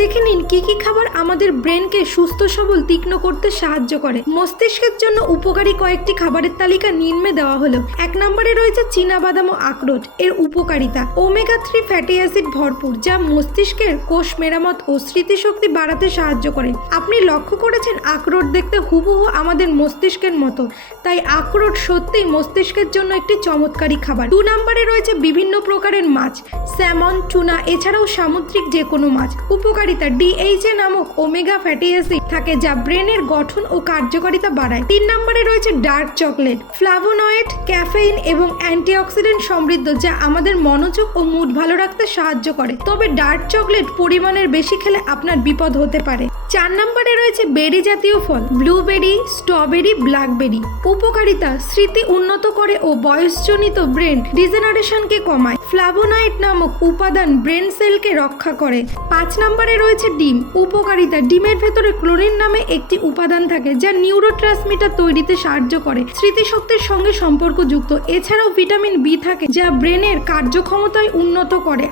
দেখে নিন কি কি খাবার আমাদের ব্রেনকে সুস্থ সবল তীক্ষ্ণ করতে সাহায্য করে। মস্তিষ্কের জন্য উপকারী কয়েকটি খাবারের তালিকা নিম্নে দেওয়া হলো। 1 নম্বরে রয়েছে চীনাবাদাম ও আখরোট। এর উপকারিতা: ওমেগা 3 ফ্যাটি অ্যাসিড ভরপুর, যা মস্তিষ্কের কোষ মেরামত ও স্মৃতিশক্তি বাড়াতে সাহায্য করে। আপনি লক্ষ্য করেছেন আখরোট দেখতে হুবহু আমাদের মস্তিষ্কের মতো, তাই আখরোট সত্যিই মস্তিষ্কের জন্য একটি চমৎকারী খাবার। 2 নম্বরে রয়েছে বিভিন্ন প্রকারের মাছ, স্যামন, টুনা, এছাড়াও সামুদ্রিক যে কোনো মাছ। উপকারিতা: DHA নামক ওমেগা ফ্যাটি অ্যাসিড থাকে, যা ব্রেনের গঠন ও কার্যকারিতা বাড়ায়। 3 নম্বরে রয়েছে ডার্ক চকলেট, ফ্লাভোনয়েড, ক্যাফেইন এবং অ্যান্টিঅক্সিডেন্ট সমৃদ্ধ, যা আমাদের মনোযোগ ও মুড ভালো রাখতে সাহায্য করে। তবে ডার্ক চকলেট পরিমাণের বেশি খেলে আপনার বিপদ হতে পারে। 4 নম্বরে রয়েছে বেরি জাতীয় ফল, ব্লুবেরি, স্ট্রবেরি, ব্ল্যাকবেরি। উপকারিতা: স্মৃতি উন্নত করে ও বয়সজনিত ব্রেন ডিজেনারেশনকে কমায়। ফ্লাভোনয়েড নামক উপাদান ব্রেন সেলকে রক্ষা করে। 5 নম্বরে রয়েছে ডিম। উপকারিতা: ডিমের ভেতরে ক্লোরিন নামে একটি উপাদান থাকে, যা নিউরোট্রান্সমিটার তৈরিতে সাহায্য করে, স্মৃতিশক্তির সঙ্গে সম্পর্কযুক্ত। এছাড়াও ভিটামিন বি থাকে, যা ব্রেনের কার্যক্ষমতায় উন্নত করে।